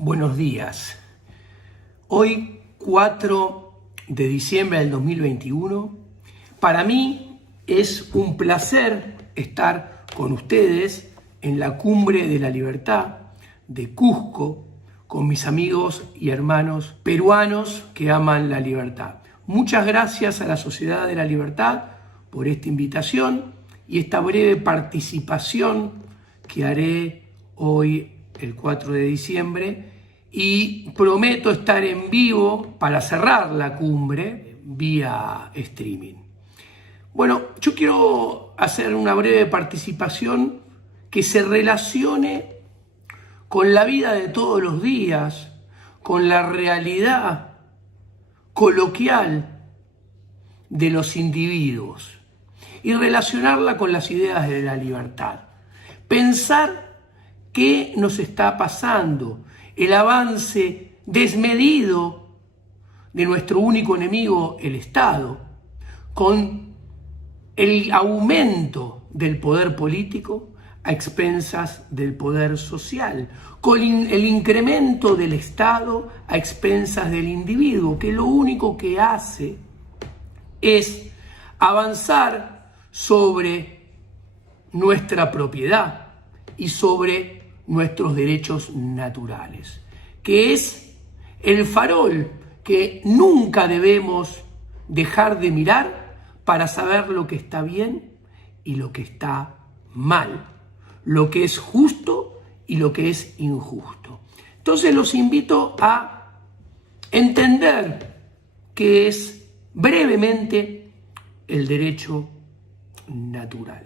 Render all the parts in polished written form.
Buenos días. Hoy, 4 de diciembre del 2021, para mí es un placer estar con ustedes en la Cumbre de la Libertad de Cusco, con mis amigos y hermanos peruanos que aman la libertad. Muchas gracias a la Sociedad de la Libertad por esta invitación y esta breve participación que haré hoy, el 4 de diciembre, y prometo estar en vivo para cerrar la cumbre vía streaming. Bueno, yo quiero hacer una breve participación que se relacione con la vida de todos los días, con la realidad coloquial de los individuos y relacionarla con las ideas de la libertad. Pensar qué nos está pasando, el avance desmedido de nuestro único enemigo, el Estado, con el aumento del poder político a expensas del poder social, con el incremento del Estado a expensas del individuo, que lo único que hace es avanzar sobre nuestra propiedad y sobre nuestros derechos naturales, que es el farol que nunca debemos dejar de mirar para saber lo que está bien y lo que está mal, lo que es justo y lo que es injusto. Entonces los invito a entender qué es brevemente el derecho natural.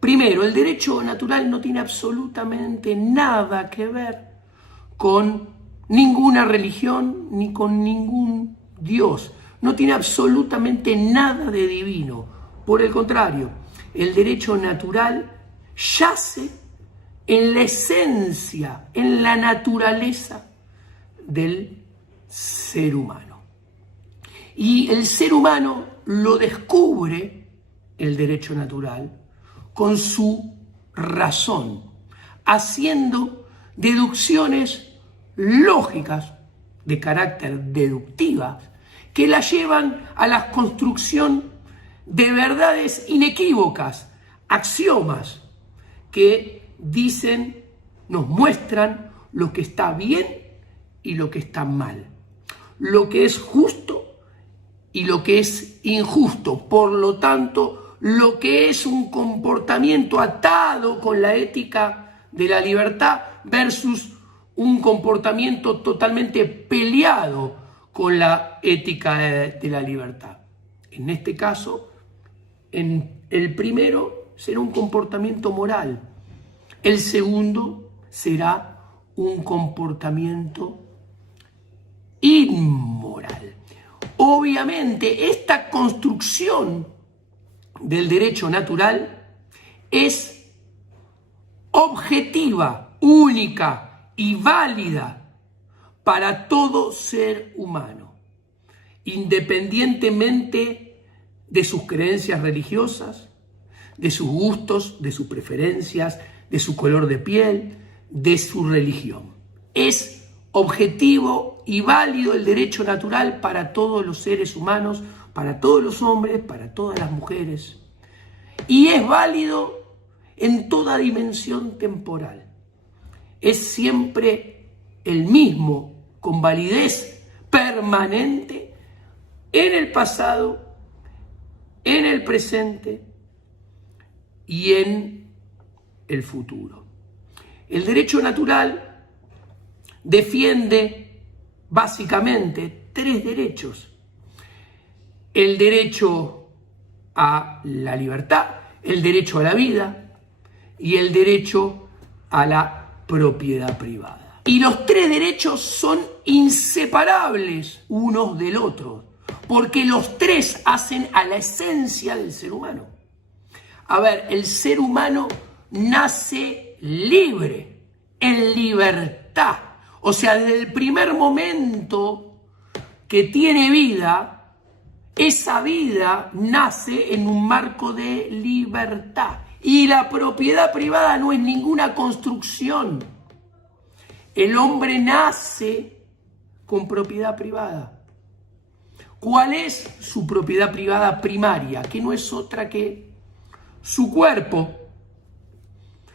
Primero, el derecho natural no tiene absolutamente nada que ver con ninguna religión ni con ningún Dios. No tiene absolutamente nada de divino. Por el contrario, el derecho natural yace en la esencia, en la naturaleza del ser humano. Y el ser humano lo descubre, el derecho natural, con su razón, haciendo deducciones lógicas de carácter deductiva que la llevan a la construcción de verdades inequívocas, axiomas que dicen, nos muestran lo que está bien y lo que está mal, lo que es justo y lo que es injusto. Por lo tanto, lo que es un comportamiento atado con la ética de la libertad versus un comportamiento totalmente peleado con la ética de la libertad. En este caso, el primero será un comportamiento moral, el segundo será un comportamiento inmoral. Obviamente, esta construcción del derecho natural es objetiva, única y válida para todo ser humano, independientemente de sus creencias religiosas, de sus gustos, de sus preferencias, de su color de piel, de su religión. Es objetivo y válido el derecho natural para todos los seres humanos, para todos los hombres, para todas las mujeres. Y es válido en toda dimensión temporal. Es siempre el mismo, con validez permanente, en el pasado, en el presente y en el futuro. El derecho natural defiende básicamente 3 derechos. El derecho a la libertad, el derecho a la vida y el derecho a la propiedad privada. Y los 3 derechos son inseparables unos del otro, porque los 3 hacen a la esencia del ser humano. A ver, el ser humano nace libre, en libertad. O sea, desde el primer momento que tiene vida, esa vida nace en un marco de libertad. Y la propiedad privada no es ninguna construcción. el hombre nace con propiedad privada. ¿Cuál es su propiedad privada primaria? Que no es otra que su cuerpo,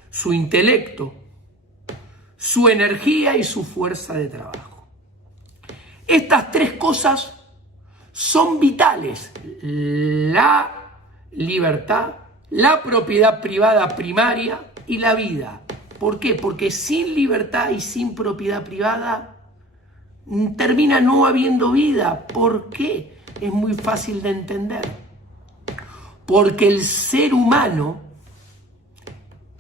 su intelecto, su energía y su fuerza de trabajo. Estas tres cosas son vitales: la libertad, la propiedad privada primaria y la vida. ¿Por qué? Porque sin libertad y sin propiedad privada termina no habiendo vida. ¿Por qué? Es muy fácil de entender. Porque el ser humano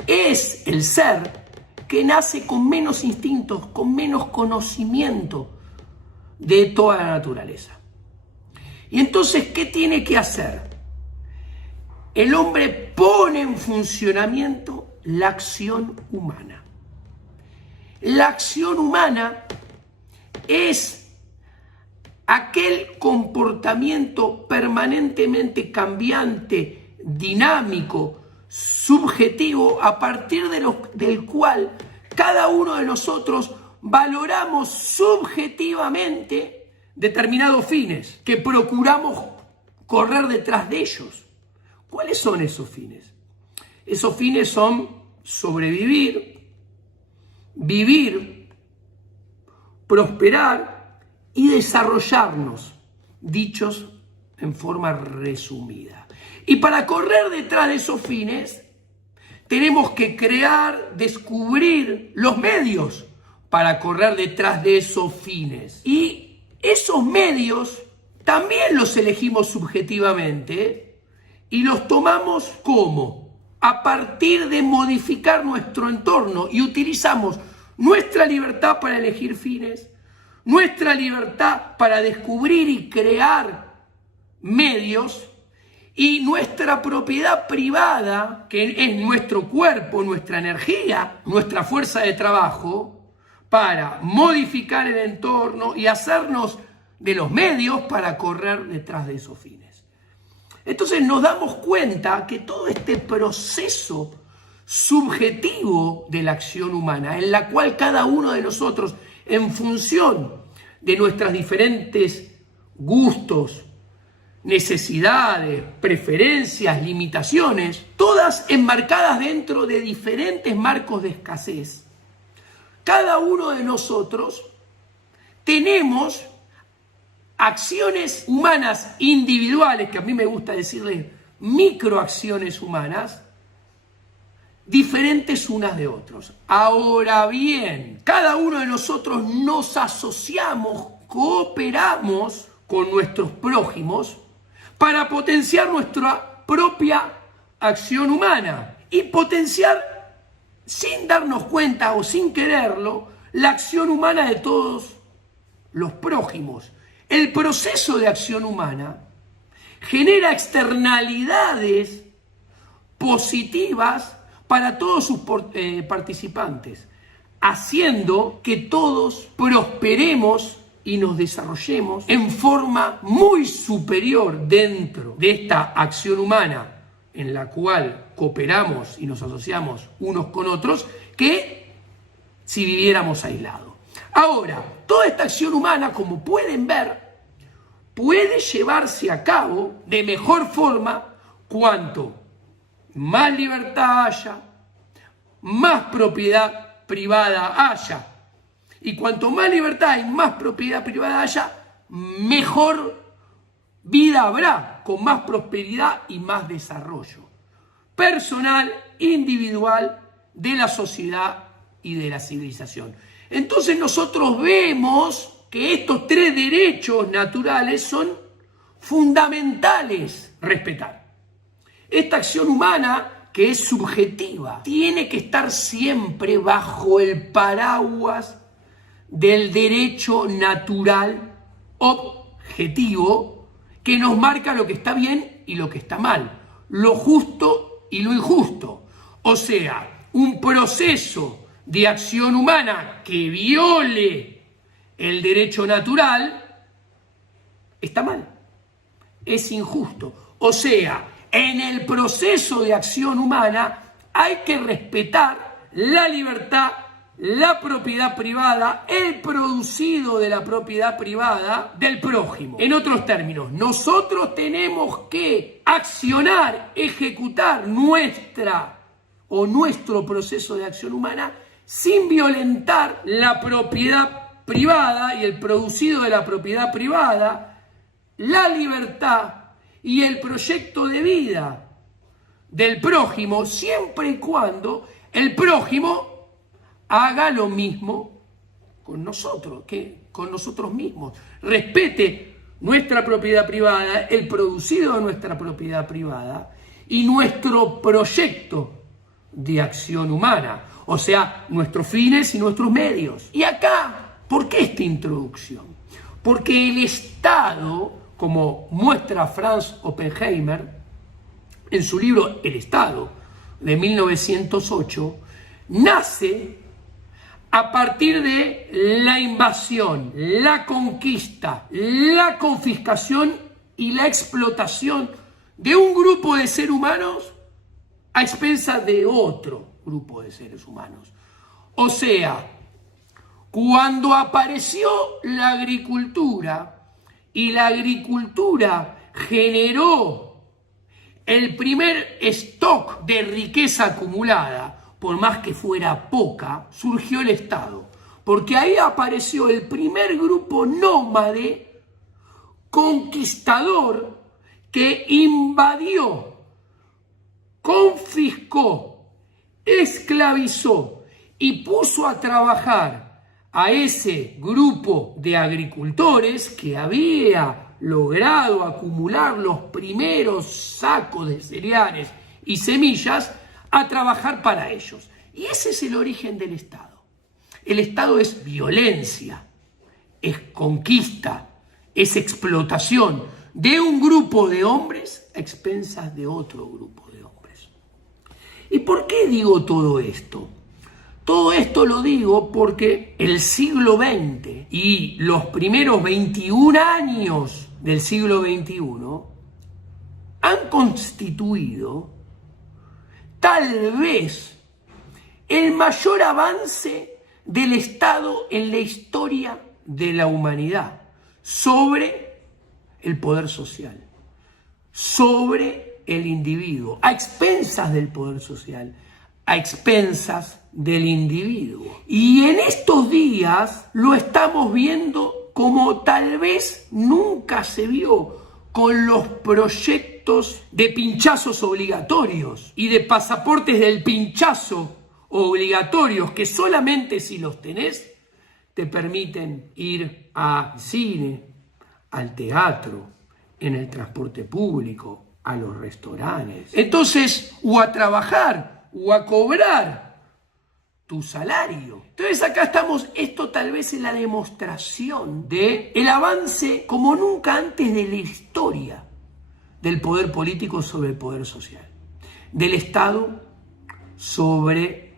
es el ser que nace con menos instintos, con menos conocimiento de toda la naturaleza. Y entonces, ¿qué tiene que hacer? El hombre pone en funcionamiento la acción humana. La acción humana es aquel comportamiento permanentemente cambiante, dinámico, subjetivo, a partir del cual cada uno de nosotros valoramos subjetivamente determinados fines, que procuramos correr detrás de ellos. ¿Cuáles son esos fines? Esos fines son sobrevivir, vivir, prosperar y desarrollarnos, dichos en forma resumida. Y para correr detrás de esos fines, tenemos que crear, descubrir los medios para correr detrás de esos fines. Y esos medios también los elegimos subjetivamente y los tomamos como a partir de modificar nuestro entorno, y utilizamos nuestra libertad para elegir fines, nuestra libertad para descubrir y crear medios, y nuestra propiedad privada, que es nuestro cuerpo, nuestra energía, nuestra fuerza de trabajo, para modificar el entorno y hacernos de los medios para correr detrás de esos fines. Entonces nos damos cuenta que todo este proceso subjetivo de la acción humana, en la cual cada uno de nosotros, en función de nuestras diferentes gustos, necesidades, preferencias, limitaciones, todas enmarcadas dentro de diferentes marcos de escasez, cada uno de nosotros tenemos acciones humanas individuales, que a mí me gusta decirles microacciones humanas, diferentes unas de otras. Ahora bien, cada uno de nosotros nos asociamos, cooperamos con nuestros prójimos para potenciar nuestra propia acción humana y potenciar, sin darnos cuenta o sin quererlo, la acción humana de todos los prójimos. El proceso de acción humana genera externalidades positivas para todos sus participantes, haciendo que todos prosperemos y nos desarrollemos en forma muy superior dentro de esta acción humana en la cual cooperamos y nos asociamos unos con otros, que si viviéramos aislados. Ahora, toda esta acción humana, como pueden ver, puede llevarse a cabo de mejor forma cuanto más libertad haya, más propiedad privada haya. Y cuanto más libertad y más propiedad privada haya, mejor vida habrá, con más prosperidad y más desarrollo personal, individual, de la sociedad y de la civilización. Entonces nosotros vemos que estos tres derechos naturales son fundamentales respetar. Esta acción humana, que es subjetiva, tiene que estar siempre bajo el paraguas del derecho natural objetivo, que nos marca lo que está bien y lo que está mal, lo justo y lo injusto. O sea, un proceso de acción humana que viole el derecho natural está mal, es injusto. O sea, en el proceso de acción humana hay que respetar la libertad la propiedad privada, el producido de la propiedad privada del prójimo. En otros términos, nosotros tenemos que accionar, ejecutar nuestro proceso de acción humana sin violentar la propiedad privada y el producido de la propiedad privada, la libertad y el proyecto de vida del prójimo, siempre y cuando el prójimo haga lo mismo con nosotros, con nosotros mismos. Respete nuestra propiedad privada, el producido de nuestra propiedad privada y nuestro proyecto de acción humana, o sea, nuestros fines y nuestros medios. Y acá, ¿por qué esta introducción? Porque el Estado, como muestra Franz Oppenheimer en su libro El Estado, de 1908, nace a partir de la invasión, la conquista, la confiscación y la explotación de un grupo de seres humanos a expensas de otro grupo de seres humanos. O sea, cuando apareció la agricultura y la agricultura generó el primer stock de riqueza acumulada, por más que fuera poca, surgió el Estado, porque ahí apareció el primer grupo nómade conquistador que invadió, confiscó, esclavizó y puso a trabajar a ese grupo de agricultores que había logrado acumular los primeros sacos de cereales y semillas, a trabajar para ellos. Y ese es el origen del Estado. El Estado es violencia, es conquista, es explotación de un grupo de hombres a expensas de otro grupo de hombres. ¿Y por qué digo todo esto? Todo esto lo digo porque el siglo XX y los primeros 21 años del siglo XXI han constituido tal vez el mayor avance del Estado en la historia de la humanidad sobre el poder social, sobre el individuo, a expensas del poder social, a expensas del individuo. Y en estos días lo estamos viendo como tal vez nunca se vio, con los proyectos de pinchazos obligatorios y de pasaportes del pinchazo obligatorios que solamente si los tenés te permiten ir al cine, al teatro, en el transporte público, a los restaurantes. Entonces, o a trabajar o a cobrar tu salario. Entonces acá estamos, esto tal vez es la demostración de el avance como nunca antes de la historia del poder político sobre el poder social, del Estado sobre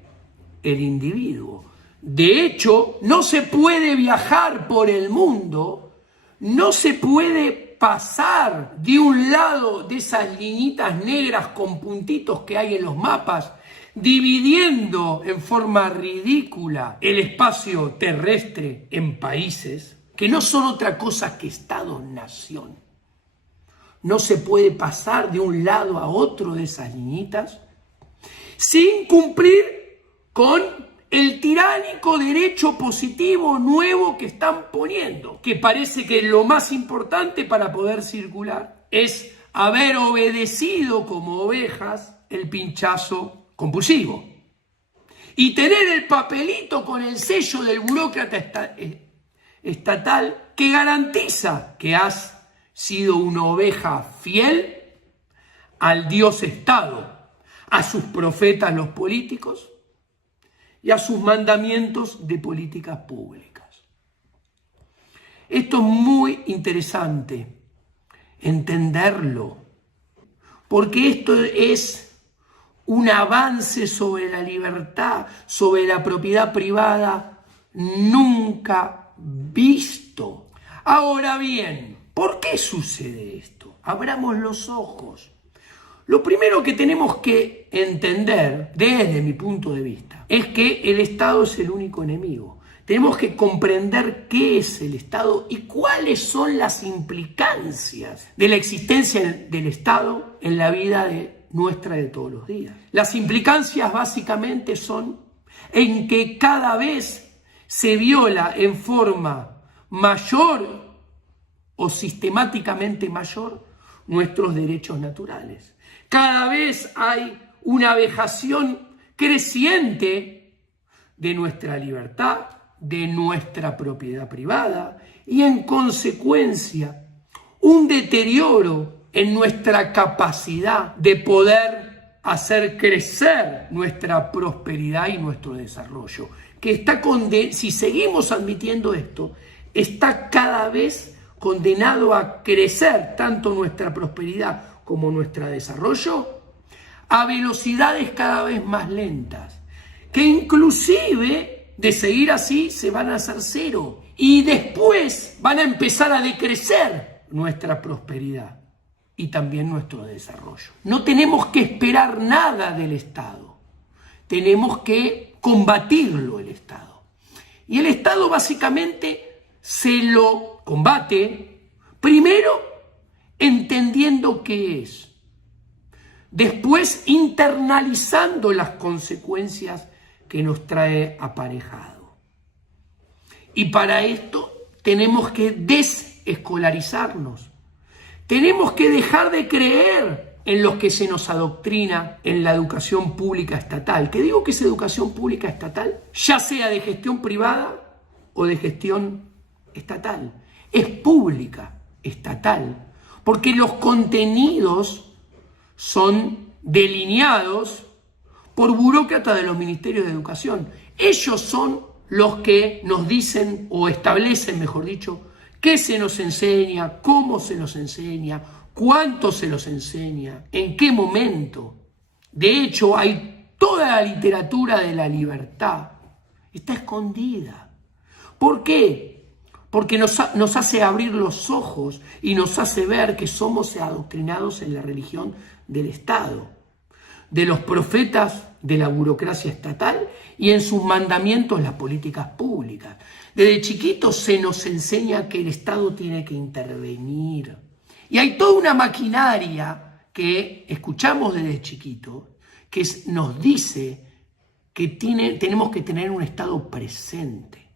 el individuo. De hecho, no se puede viajar por el mundo, no se puede pasar de un lado de esas liñitas negras con puntitos que hay en los mapas, dividiendo en forma ridícula el espacio terrestre en países que no son otra cosa que Estados-nación. No se puede pasar de un lado a otro de esas liñitas sin cumplir con el tiránico derecho positivo nuevo que están poniendo, que parece que lo más importante para poder circular es haber obedecido como ovejas el pinchazo compulsivo y tener el papelito con el sello del burócrata estatal que garantiza que has sido una oveja fiel al Dios Estado, a sus profetas los políticos y a sus mandamientos de políticas públicas. Esto es muy interesante entenderlo, porque esto es un avance sobre la libertad, sobre la propiedad privada nunca visto. Ahora bien, ¿por qué sucede esto? Abramos los ojos. Lo primero que tenemos que entender, desde mi punto de vista, es que el Estado es el único enemigo. Tenemos que comprender qué es el Estado y cuáles son las implicancias de la existencia del Estado en la vida nuestra de todos los días. Las implicancias básicamente son en que cada vez se viola en forma mayor o sistemáticamente mayor nuestros derechos naturales. Cada vez hay una vejación creciente de nuestra libertad, de nuestra propiedad privada y en consecuencia un deterioro en nuestra capacidad de poder hacer crecer nuestra prosperidad y nuestro desarrollo, que está si seguimos admitiendo esto, está cada vez condenado a crecer tanto nuestra prosperidad como nuestro desarrollo a velocidades cada vez más lentas, que inclusive de seguir así se van a hacer cero y después van a empezar a decrecer nuestra prosperidad y también nuestro desarrollo. No tenemos que esperar nada del Estado, tenemos que combatirlo el Estado. Y el Estado básicamente se lo combate primero entendiendo qué es, después internalizando las consecuencias que nos trae aparejado. Y para esto tenemos que desescolarizarnos. Tenemos que dejar de creer en lo que se nos adoctrina en la educación pública estatal. Que digo que es educación pública estatal, ya sea de gestión privada o de gestión estatal. Es pública, estatal, porque los contenidos son delineados por burócratas de los ministerios de educación. Ellos son los que nos dicen o establecen, mejor dicho, qué se nos enseña, cómo se nos enseña, cuánto se nos enseña, en qué momento. De hecho, hay toda la literatura de la libertad. Está escondida. ¿Por qué? Porque nos hace abrir los ojos y nos hace ver que somos adoctrinados en la religión del Estado, de los profetas de la burocracia estatal y en sus mandamientos las políticas públicas. Desde chiquitos se nos enseña que el Estado tiene que intervenir. Y hay toda una maquinaria que escuchamos desde chiquito que nos dice que tenemos que tener un Estado presente,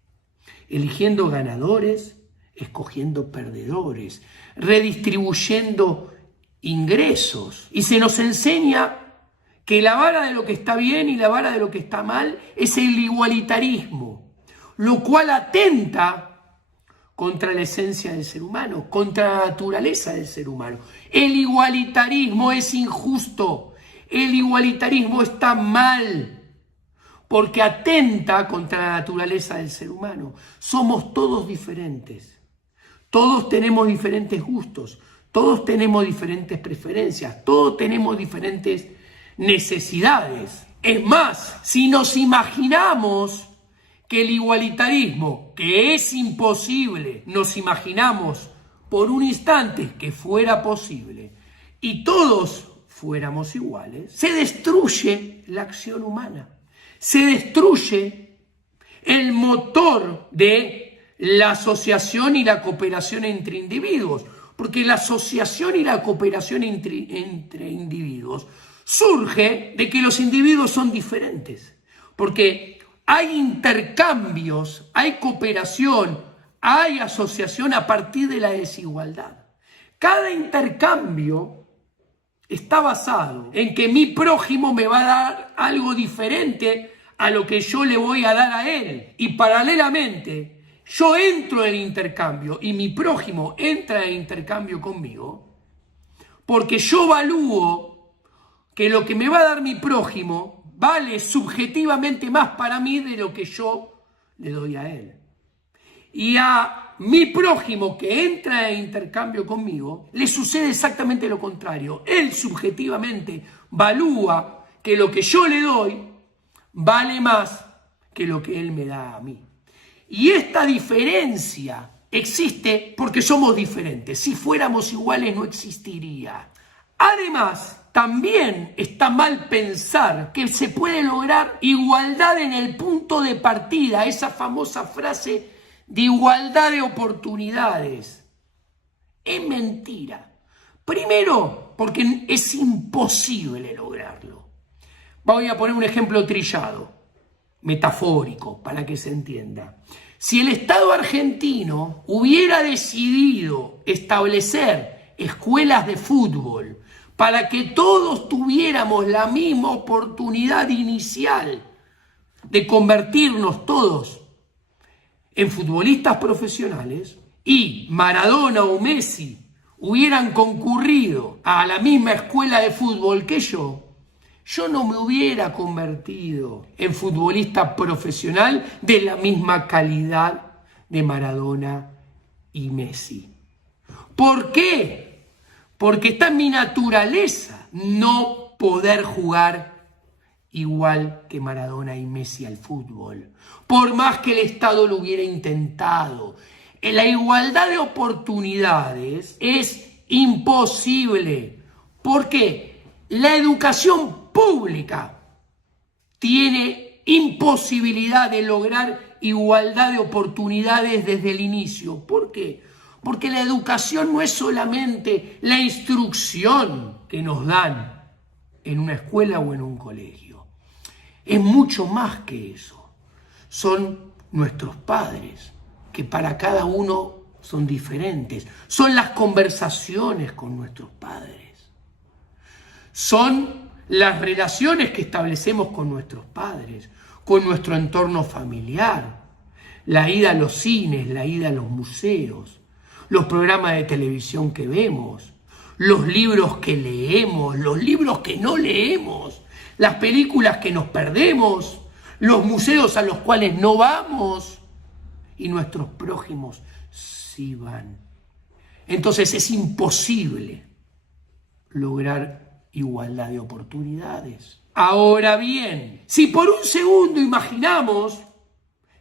eligiendo ganadores, escogiendo perdedores, redistribuyendo ingresos. Y se nos enseña que la vara de lo que está bien y la vara de lo que está mal es el igualitarismo, lo cual atenta contra la esencia del ser humano, contra la naturaleza del ser humano. El igualitarismo es injusto, el igualitarismo está mal, porque atenta contra la naturaleza del ser humano. Somos todos diferentes, todos tenemos diferentes gustos, todos tenemos diferentes preferencias, todos tenemos diferentes necesidades. Es más, si nos imaginamos que el igualitarismo, que es imposible, nos imaginamos por un instante que fuera posible y todos fuéramos iguales, se destruye la acción humana, se destruye el motor de la asociación y la cooperación entre individuos, porque la asociación y la cooperación entre individuos surge de que los individuos son diferentes, porque hay intercambios, hay cooperación, hay asociación a partir de la desigualdad. Cada intercambio está basado en que mi prójimo me va a dar algo diferente a lo que yo le voy a dar a él. Y paralelamente, yo entro en intercambio y mi prójimo entra en intercambio conmigo, porque yo evalúo que lo que me va a dar mi prójimo vale subjetivamente más para mí de lo que yo le doy a él. Y a mi prójimo que entra en intercambio conmigo, le sucede exactamente lo contrario. Él subjetivamente evalúa que lo que yo le doy vale más que lo que él me da a mí. Y esta diferencia existe porque somos diferentes. Si fuéramos iguales no existiría. Además, también está mal pensar que se puede lograr igualdad en el punto de partida, esa famosa frase de igualdad de oportunidades. Es mentira. Primero, porque es imposible lograrlo. Voy a poner un ejemplo trillado, metafórico, para que se entienda. Si el Estado argentino hubiera decidido establecer escuelas de fútbol para que todos tuviéramos la misma oportunidad inicial de convertirnos todos en futbolistas profesionales, y Maradona o Messi hubieran concurrido a la misma escuela de fútbol que yo no me hubiera convertido en futbolista profesional de la misma calidad de Maradona y Messi. ¿Por qué? Porque está en mi naturaleza no poder jugar igual que Maradona y Messi al fútbol, por más que el Estado lo hubiera intentado. La igualdad de oportunidades es imposible, porque la educación pública tiene imposibilidad de lograr igualdad de oportunidades desde el inicio. ¿Por qué? Porque la educación no es solamente la instrucción que nos dan en una escuela o en un colegio. Es mucho más que eso. Son nuestros padres, que para cada uno son diferentes. Son las conversaciones con nuestros padres. Son las relaciones que establecemos con nuestros padres, con nuestro entorno familiar. La ida a los cines, la ida a los museos, los programas de televisión que vemos, los libros que leemos, los libros que no leemos, las películas que nos perdemos, los museos a los cuales no vamos y nuestros prójimos sí van. Entonces es imposible lograr igualdad de oportunidades. Ahora bien, si por un segundo imaginamos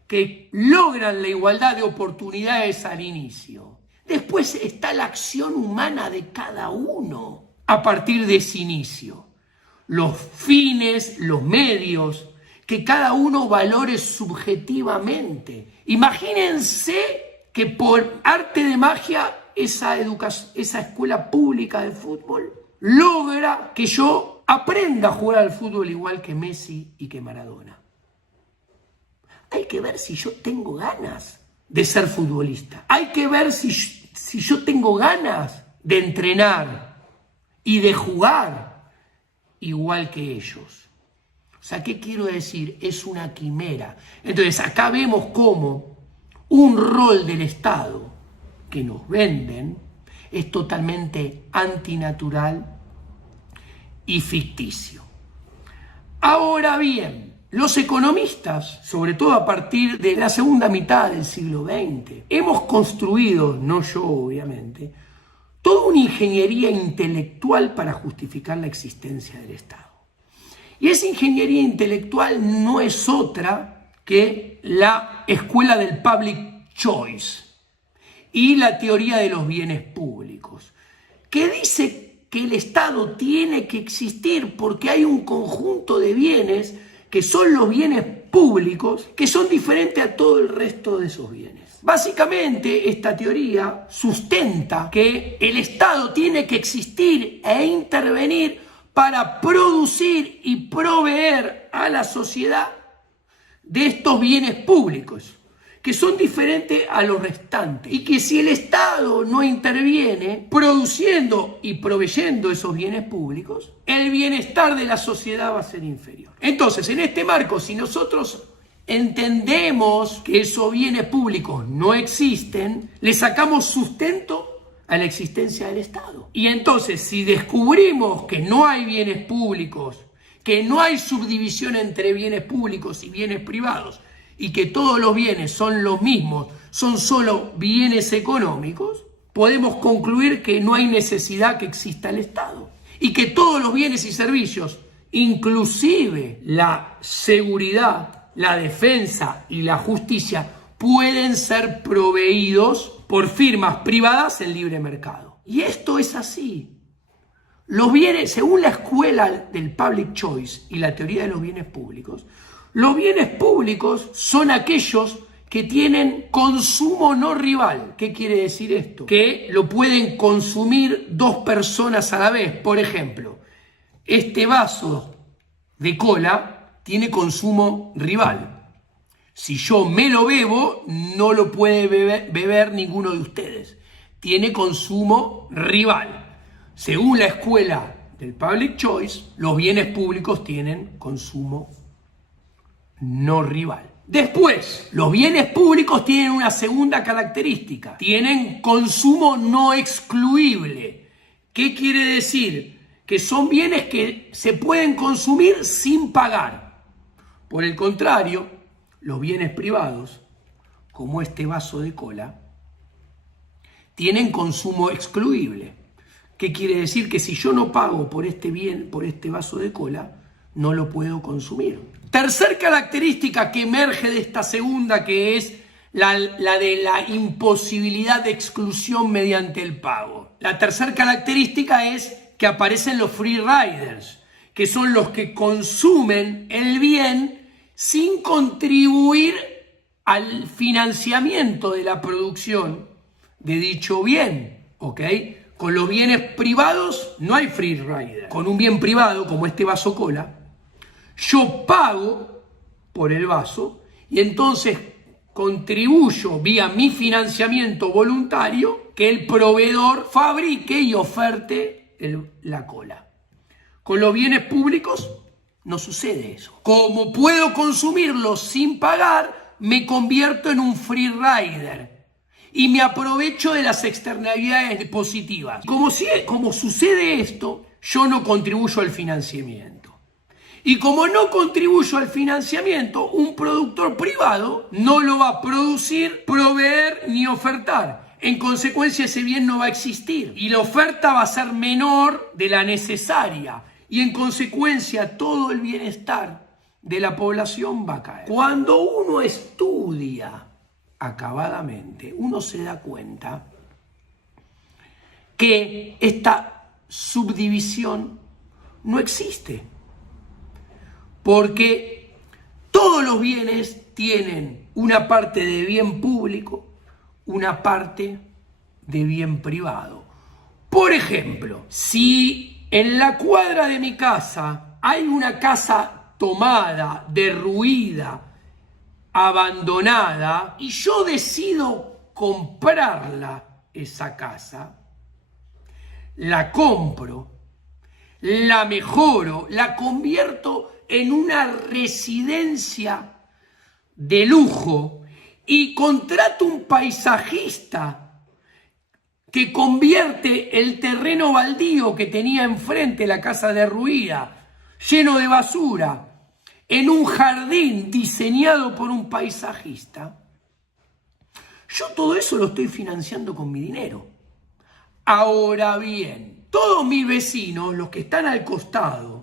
que logran la igualdad de oportunidades al inicio, después está la acción humana de cada uno a partir de ese inicio. Los fines, los medios, que cada uno valore subjetivamente. Imagínense que por arte de magia esa escuela pública de fútbol logra que yo aprenda a jugar al fútbol igual que Messi y que Maradona. Hay que ver si yo tengo ganas de ser futbolista. Hay que ver si yo tengo ganas de entrenar y de jugar igual que ellos. O sea, ¿qué quiero decir? Es una quimera. Entonces, acá vemos cómo un rol del Estado que nos venden es totalmente antinatural y ficticio. Ahora bien, los economistas, sobre todo a partir de la segunda mitad del siglo XX, hemos construido, no yo obviamente, toda una ingeniería intelectual para justificar la existencia del Estado. Y esa ingeniería intelectual no es otra que la escuela del public choice y la teoría de los bienes públicos, que dice que el Estado tiene que existir porque hay un conjunto de bienes que son los bienes públicos, que son diferentes a todo el resto de esos bienes. Básicamente, esta teoría sustenta que el Estado tiene que existir e intervenir para producir y proveer a la sociedad de estos bienes públicos, que son diferentes a los restantes, y que si el Estado no interviene produciendo y proveyendo esos bienes públicos, el bienestar de la sociedad va a ser inferior. Entonces, en este marco, si nosotros entendemos que esos bienes públicos no existen, le sacamos sustento a la existencia del Estado. Y entonces, si descubrimos que no hay bienes públicos, que no hay subdivisión entre bienes públicos y bienes privados, y que todos los bienes son los mismos, son solo bienes económicos, podemos concluir que no hay necesidad que exista el Estado. Y que todos los bienes y servicios, inclusive la seguridad, la defensa y la justicia, pueden ser proveídos por firmas privadas en libre mercado. Y esto es así. los bienes, según la escuela del public choice y la teoría de los bienes públicos son aquellos que tienen consumo no rival. ¿Qué quiere decir esto? Que lo pueden consumir dos personas a la vez. Por ejemplo, este vaso de cola tiene consumo rival. Si yo me lo bebo, no lo puede beber ninguno de ustedes. Tiene consumo rival. Según la escuela del public choice, los bienes públicos tienen consumo no rival. Después, los bienes públicos tienen una segunda característica. Tienen consumo no excluible. ¿Qué quiere decir? Que son bienes que se pueden consumir sin pagar. Por el contrario, los bienes privados, como este vaso de cola, tienen consumo excluible. ¿Qué quiere decir? Que si yo no pago por este bien, por este vaso de cola, no lo puedo consumir. Tercer característica que emerge de esta segunda, que es la de la imposibilidad de exclusión mediante el pago. La tercera característica es que aparecen los free riders, que son los que consumen el bien sin contribuir al financiamiento de la producción de dicho bien, ¿ok? Con los bienes privados no hay free rider. Con un bien privado, como este vaso cola, yo pago por el vaso y entonces contribuyo vía mi financiamiento voluntario que el proveedor fabrique y oferte la cola. Con los bienes públicos no sucede eso. Como puedo consumirlos sin pagar, me convierto en un free rider y me aprovecho de las externalidades positivas. Como sucede esto, yo no contribuyo al financiamiento. Y como no contribuyo al financiamiento, un productor privado no lo va a producir, proveer ni ofertar. En consecuencia, ese bien no va a existir y la oferta va a ser menor de la necesaria y en consecuencia todo el bienestar de la población va a caer. Cuando uno estudia acabadamente, uno se da cuenta que esta subdivisión no existe. Porque todos los bienes tienen una parte de bien público, una parte de bien privado. Por ejemplo, si en la cuadra de mi casa hay una casa tomada, derruida, abandonada, y yo decido comprarla, esa casa, la compro, la mejoro, la convierto en una residencia de lujo y contrato un paisajista que convierte el terreno baldío que tenía enfrente, la casa derruida, lleno de basura, en un jardín diseñado por un paisajista. Yo todo eso lo estoy financiando con mi dinero. Ahora bien, todos mis vecinos, los que están al costado,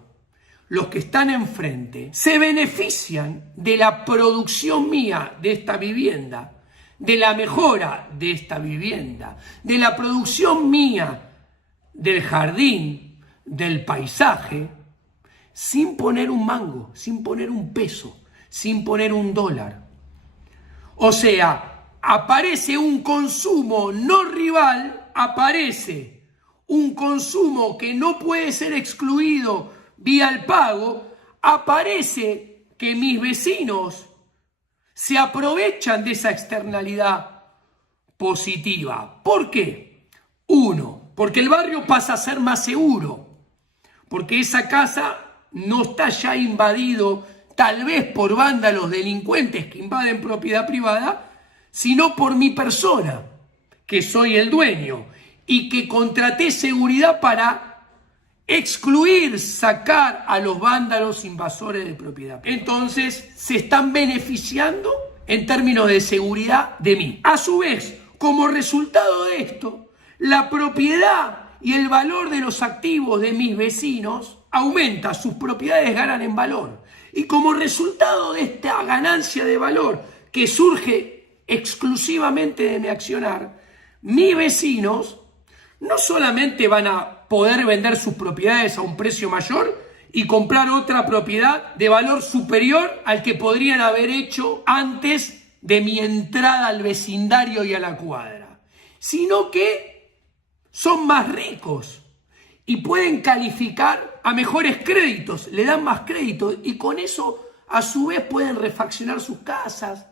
los que están enfrente, se benefician de la producción mía de esta vivienda, de la mejora de esta vivienda, de la producción mía del jardín, del paisaje, sin poner un mango, sin poner un peso, sin poner un dólar. O sea, aparece un consumo no rival, aparece un consumo que no puede ser excluido vía el pago, aparece que mis vecinos se aprovechan de esa externalidad positiva. ¿Por qué? Uno, porque el barrio pasa a ser más seguro, porque esa casa no está ya invadido tal vez por vándalos delincuentes que invaden propiedad privada, sino por mi persona, que soy el dueño y que contraté seguridad para excluir, sacar a los vándalos invasores de propiedad. Entonces, se están beneficiando en términos de seguridad de mí. A su vez, como resultado de esto, la propiedad y el valor de los activos de mis vecinos aumenta, sus propiedades ganan en valor. Y como resultado de esta ganancia de valor que surge exclusivamente de mi accionar, mis vecinos no solamente van a poder vender sus propiedades a un precio mayor y comprar otra propiedad de valor superior al que podrían haber hecho antes de mi entrada al vecindario y a la cuadra, sino que son más ricos y pueden calificar a mejores créditos, le dan más créditos y con eso a su vez pueden refaccionar sus casas,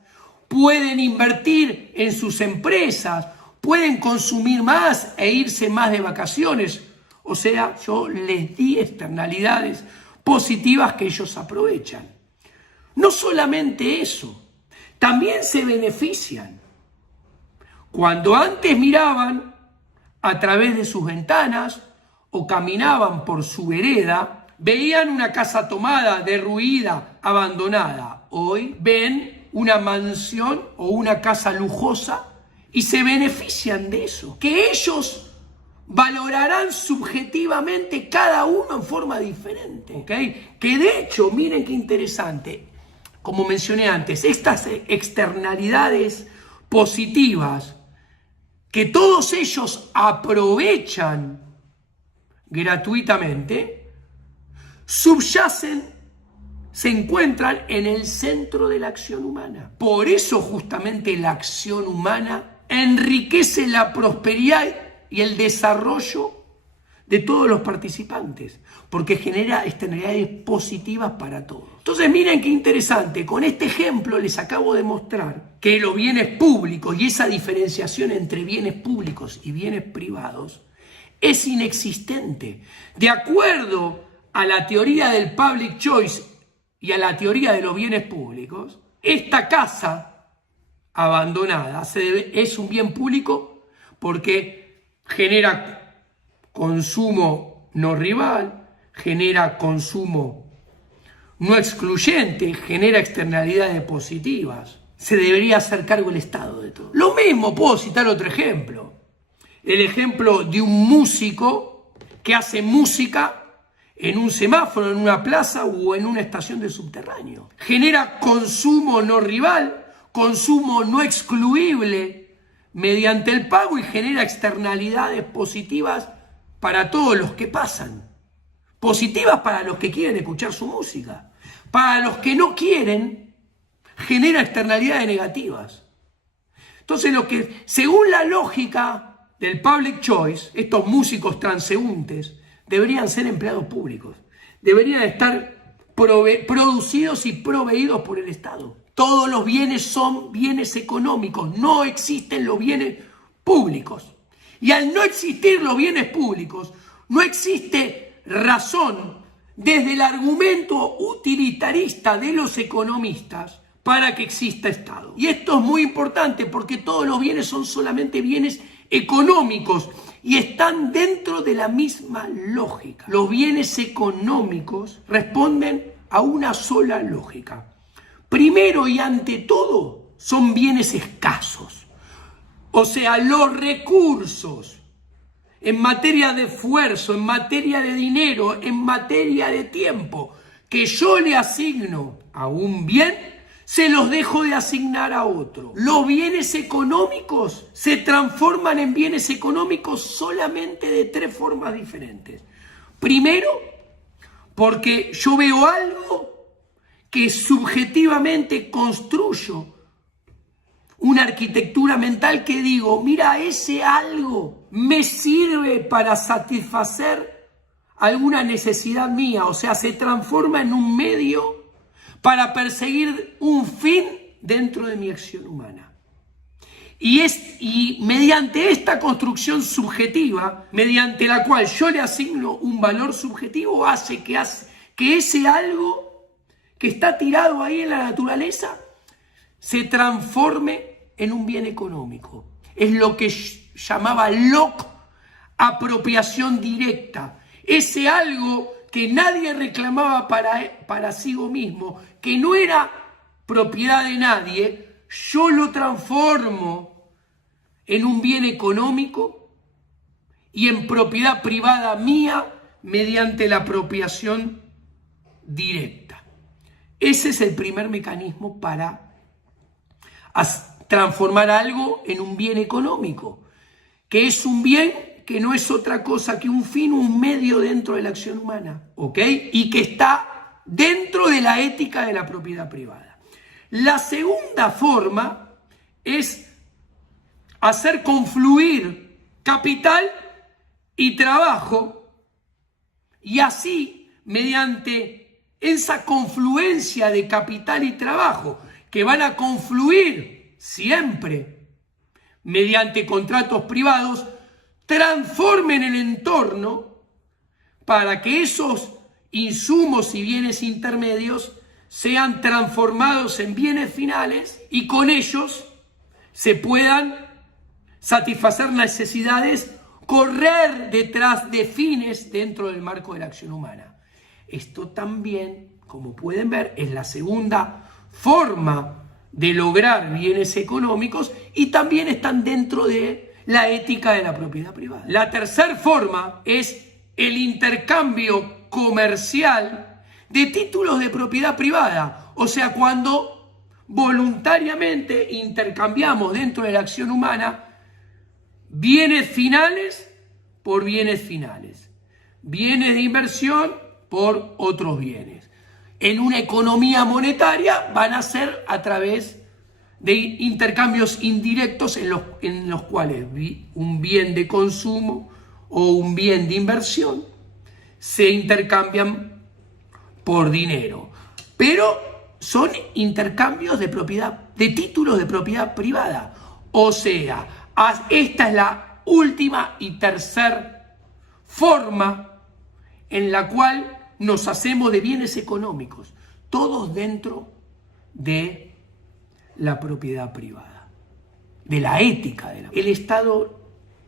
pueden invertir en sus empresas, pueden consumir más e irse más de vacaciones. O sea, yo les di externalidades positivas que ellos aprovechan. No solamente eso, también se benefician. Cuando antes miraban a través de sus ventanas o caminaban por su vereda, veían una casa tomada, derruida, abandonada. Hoy ven una mansión o una casa lujosa y se benefician de eso. Que ellos valorarán subjetivamente cada uno en forma diferente. ¿Okay? Que de hecho, miren qué interesante, como mencioné antes, estas externalidades positivas que todos ellos aprovechan gratuitamente, subyacen, se encuentran en el centro de la acción humana. Por eso justamente la acción humana enriquece la prosperidad y el desarrollo de todos los participantes, porque genera externalidades positivas para todos. Entonces miren qué interesante, con este ejemplo les acabo de mostrar que los bienes públicos y esa diferenciación entre bienes públicos y bienes privados es inexistente. De acuerdo a la teoría del public choice y a la teoría de los bienes públicos, esta casa abandonada es un bien público porque genera consumo no rival, genera consumo no excluyente, genera externalidades positivas. Se debería hacer cargo el Estado de todo. Lo mismo, puedo citar otro ejemplo. El ejemplo de un músico que hace música en un semáforo, en una plaza o en una estación de subterráneo. Genera consumo no rival, consumo no excluible mediante el pago y genera externalidades positivas para todos los que pasan. Positivas para los que quieren escuchar su música. Para los que no quieren, genera externalidades negativas. Entonces, según la lógica del public choice, estos músicos transeúntes deberían ser empleados públicos. Deberían estar producidos y proveídos por el Estado. Todos los bienes son bienes económicos, no existen los bienes públicos. Y al no existir los bienes públicos, no existe razón desde el argumento utilitarista de los economistas para que exista Estado. Y esto es muy importante porque todos los bienes son solamente bienes económicos y están dentro de la misma lógica. Los bienes económicos responden a una sola lógica. Primero y ante todo, son bienes escasos. O sea, los recursos en materia de esfuerzo, en materia de dinero, en materia de tiempo, que yo le asigno a un bien, se los dejo de asignar a otro. Los bienes económicos se transforman en bienes económicos solamente de tres formas diferentes. Primero, porque yo veo algo que subjetivamente construyo una arquitectura mental que digo, mira, ese algo me sirve para satisfacer alguna necesidad mía, o sea, se transforma en un medio para perseguir un fin dentro de mi acción humana. Y mediante esta construcción subjetiva, mediante la cual yo le asigno un valor subjetivo, hace que ese algo que está tirado ahí en la naturaleza se transforme en un bien económico. Es lo que llamaba Locke apropiación directa. Ese algo que nadie reclamaba para sí mismo, que no era propiedad de nadie, yo lo transformo en un bien económico y en propiedad privada mía mediante la apropiación directa. Ese es el primer mecanismo para transformar algo en un bien económico, que es un bien que no es otra cosa que un fin, un medio dentro de la acción humana, ¿ok? Y que está dentro de la ética de la propiedad privada. La segunda forma es hacer confluir capital y trabajo, y así, mediante esa confluencia de capital y trabajo, que van a confluir siempre mediante contratos privados, transformen el entorno para que esos insumos y bienes intermedios sean transformados en bienes finales y con ellos se puedan satisfacer necesidades, correr detrás de fines dentro del marco de la acción humana. Esto también, como pueden ver, es la segunda forma de lograr bienes económicos y también están dentro de la ética de la propiedad privada. La tercera forma es el intercambio comercial de títulos de propiedad privada, o sea, cuando voluntariamente intercambiamos dentro de la acción humana bienes finales por bienes finales, bienes de inversión por otros bienes. En una economía monetaria van a ser a través de intercambios indirectos en los cuales un bien de consumo o un bien de inversión se intercambian por dinero. Pero son intercambios de propiedad, de títulos de propiedad privada. O sea, esta es la última y tercera forma en la cual nos hacemos de bienes económicos, todos dentro de la propiedad privada, de la ética. El Estado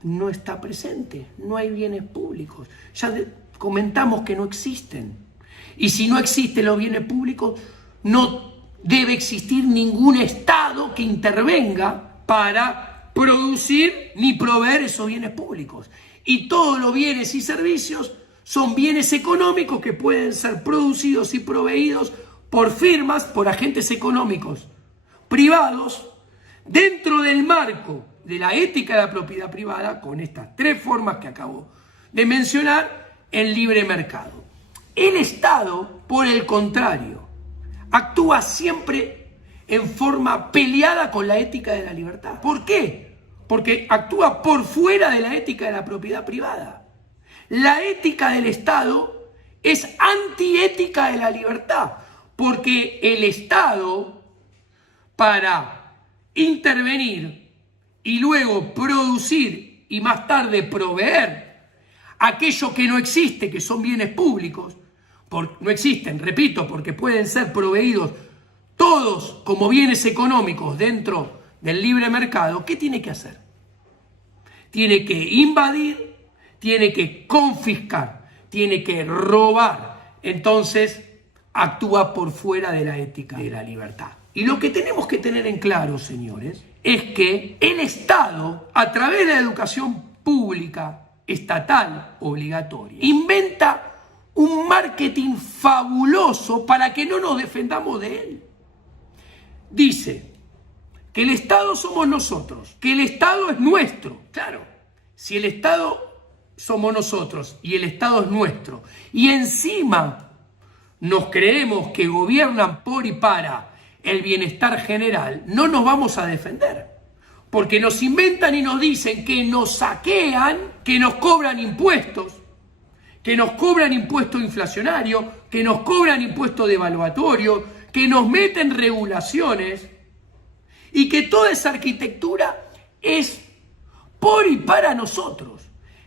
no está presente, no hay bienes públicos. Ya comentamos que no existen. Y si no existen los bienes públicos, no debe existir ningún Estado que intervenga para producir ni proveer esos bienes públicos. Y todos los bienes y servicios son bienes económicos que pueden ser producidos y proveídos por firmas, por agentes económicos privados, dentro del marco de la ética de la propiedad privada, con estas tres formas que acabo de mencionar, en libre mercado. El Estado, por el contrario, actúa siempre en forma peleada con la ética de la libertad. ¿Por qué? Porque actúa por fuera de la ética de la propiedad privada. La ética del Estado es antiética de la libertad, porque el Estado, para intervenir y luego producir y más tarde proveer aquello que no existe, que son bienes públicos, no existen, repito, porque pueden ser proveídos todos como bienes económicos dentro del libre mercado, ¿qué tiene que hacer? Tiene que invadir, tiene que confiscar, tiene que robar. Entonces actúa por fuera de la ética de la libertad. Y lo que tenemos que tener en claro, señores, es que el Estado, a través de la educación pública, estatal, obligatoria, inventa un marketing fabuloso para que no nos defendamos de él. Dice que el Estado somos nosotros, que el Estado es nuestro. Claro, si el Estado somos nosotros y el Estado es nuestro, y encima nos creemos que gobiernan por y para el bienestar general, no nos vamos a defender, porque nos inventan y nos dicen que nos saquean, que nos cobran impuestos, que nos cobran impuesto inflacionario, que nos cobran impuesto devaluatorio, que nos meten regulaciones, y que toda esa arquitectura es por y para nosotros.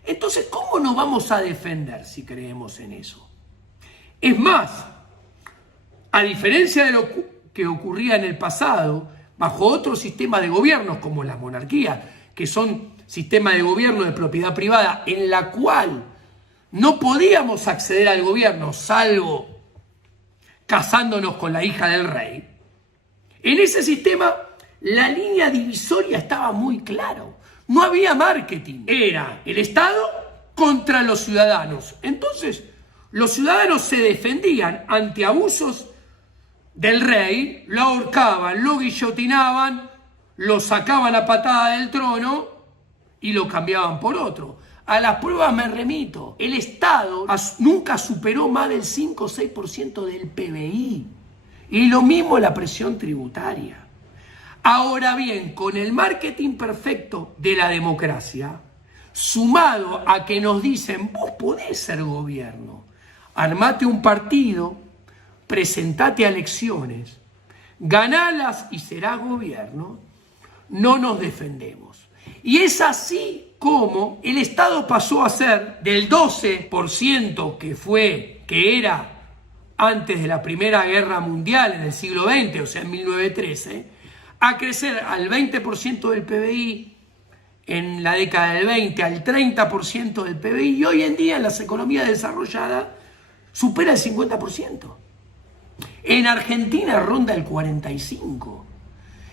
Entonces, ¿cómo nos vamos a defender si creemos en eso? Es más, a diferencia de lo que ocurría en el pasado, bajo otros sistemas de gobiernos como las monarquías, que son sistemas de gobierno de propiedad privada, en la cual no podíamos acceder al gobierno salvo casándonos con la hija del rey, en ese sistema la línea divisoria estaba muy claro. No había marketing. Era el Estado contra los ciudadanos. Entonces, los ciudadanos se defendían ante abusos del rey, lo ahorcaban, lo guillotinaban, lo sacaban a patada del trono y lo cambiaban por otro. A las pruebas me remito. El Estado nunca superó más del 5 o 6% del PBI. Y lo mismo la presión tributaria. Ahora bien, con el marketing perfecto de la democracia, sumado a que nos dicen, vos podés ser gobierno, armate un partido, presentate a elecciones, ganalas y serás gobierno, no nos defendemos. Y es así como el Estado pasó a ser del 12% que era antes de la Primera Guerra Mundial en el siglo XX, o sea en 1913, a crecer al 20% del PBI en la década del 20, al 30% del PBI, y hoy en día en las economías desarrolladas supera el 50%. En Argentina ronda el 45%.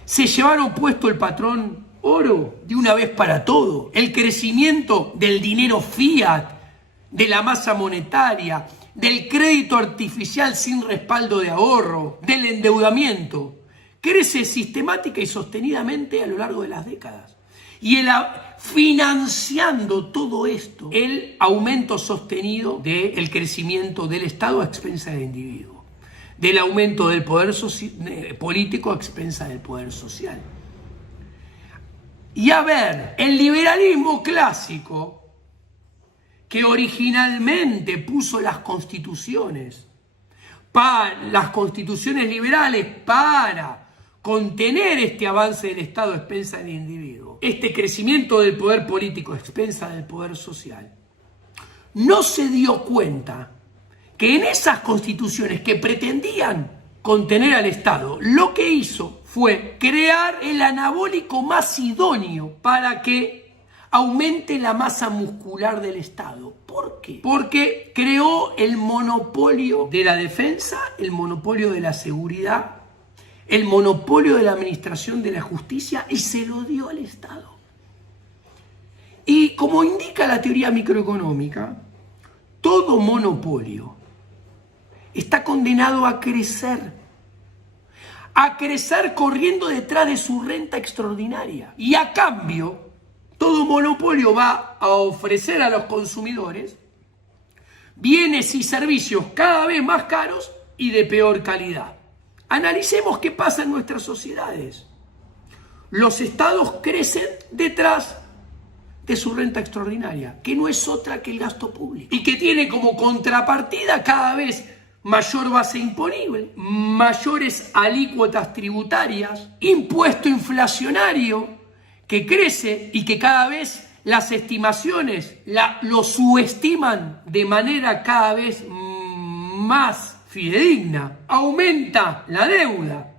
Se llevaron puesto el patrón oro de una vez para todo. El crecimiento del dinero fiat, de la masa monetaria, del crédito artificial sin respaldo de ahorro, del endeudamiento, crece sistemática y sostenidamente a lo largo de las décadas. Y financiando todo esto, el aumento sostenido del crecimiento del Estado a expensas del individuo, del aumento del poder político a expensas del poder social. Y a ver, el liberalismo clásico, que originalmente puso las constituciones liberales para contener este avance del Estado a expensas del individuo, este crecimiento del poder político a expensas del poder social, no se dio cuenta que en esas constituciones que pretendían contener al Estado, lo que hizo fue crear el anabólico más idóneo para que aumente la masa muscular del Estado. ¿Por qué? Porque creó el monopolio de la defensa, el monopolio de la seguridad, el monopolio de la administración de la justicia, y se lo dio al Estado. Y como indica la teoría microeconómica, todo monopolio está condenado a crecer corriendo detrás de su renta extraordinaria. Y a cambio, todo monopolio va a ofrecer a los consumidores bienes y servicios cada vez más caros y de peor calidad. Analicemos qué pasa en nuestras sociedades. Los estados crecen detrás de su renta extraordinaria, que no es otra que el gasto público, y que tiene como contrapartida cada vez mayor base imponible, mayores alícuotas tributarias, impuesto inflacionario que crece y que cada vez las estimaciones lo subestiman de manera cada vez más fidedigna. Aumenta la deuda,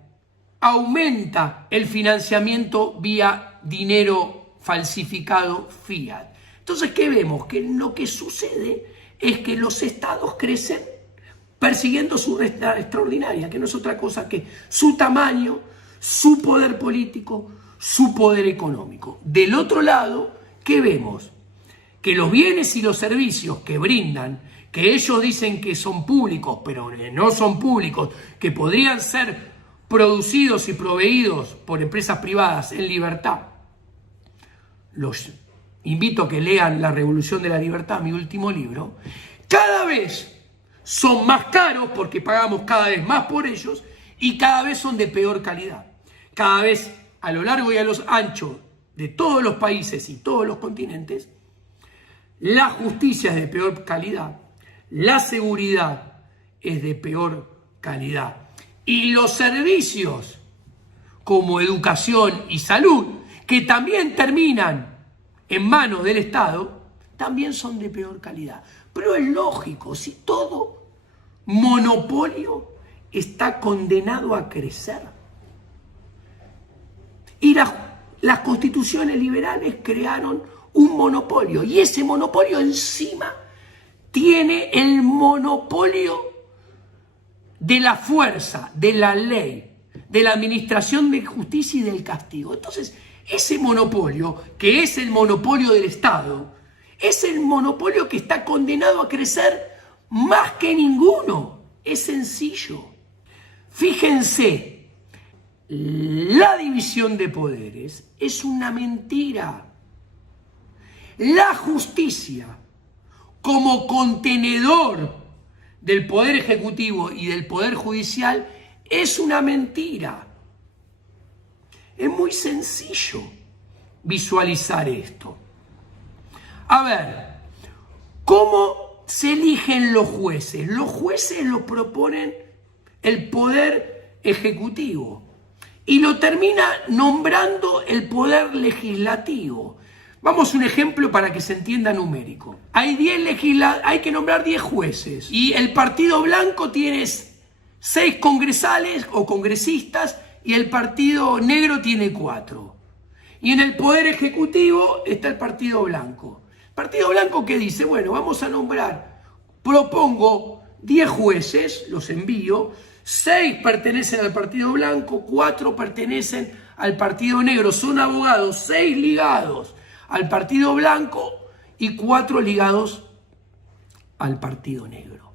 aumenta el financiamiento vía dinero falsificado fiat. Entonces, ¿qué vemos? Que lo que sucede es que los estados crecen persiguiendo su renta extraordinaria, que no es otra cosa que su tamaño, su poder político, su poder económico. Del otro lado, ¿qué vemos? Que los bienes y los servicios que brindan, que ellos dicen que son públicos, pero no son públicos, que podrían ser producidos y proveídos por empresas privadas en libertad. Los invito a que lean La Revolución de la Libertad, mi último libro. Cada vez son más caros porque pagamos cada vez más por ellos y cada vez son de peor calidad. Cada vez a lo largo y a lo ancho de todos los países y todos los continentes, la justicia es de peor calidad, la seguridad es de peor calidad y los servicios como educación y salud, que también terminan en manos del Estado, también son de peor calidad. Pero es lógico, si todo monopolio está condenado a crecer. Y las constituciones liberales crearon un monopolio, y ese monopolio encima tiene el monopolio de la fuerza, de la ley, de la administración de justicia y del castigo. Entonces, ese monopolio, que es el monopolio del Estado, es el monopolio que está condenado a crecer más que ninguno. Es sencillo. Fíjense, la división de poderes es una mentira. la justicia como contenedor del Poder Ejecutivo y del Poder Judicial es una mentira. Es muy sencillo visualizar esto. A ver, ¿cómo se eligen los jueces? Los jueces los proponen el Poder Ejecutivo y lo termina nombrando el Poder Legislativo. Vamos a un ejemplo para que se entienda numérico. Hay que nombrar 10 jueces y el Partido Blanco tiene 6 congresales o congresistas y el Partido Negro tiene 4. Y en el Poder Ejecutivo está el Partido Blanco. ¿El Partido Blanco qué dice? Bueno, vamos a nombrar, propongo 10 jueces, los envío, 6 pertenecen al Partido Blanco, 4 pertenecen al Partido Negro, son abogados, 6 ligados al Partido Blanco y 4 ligados al Partido Negro.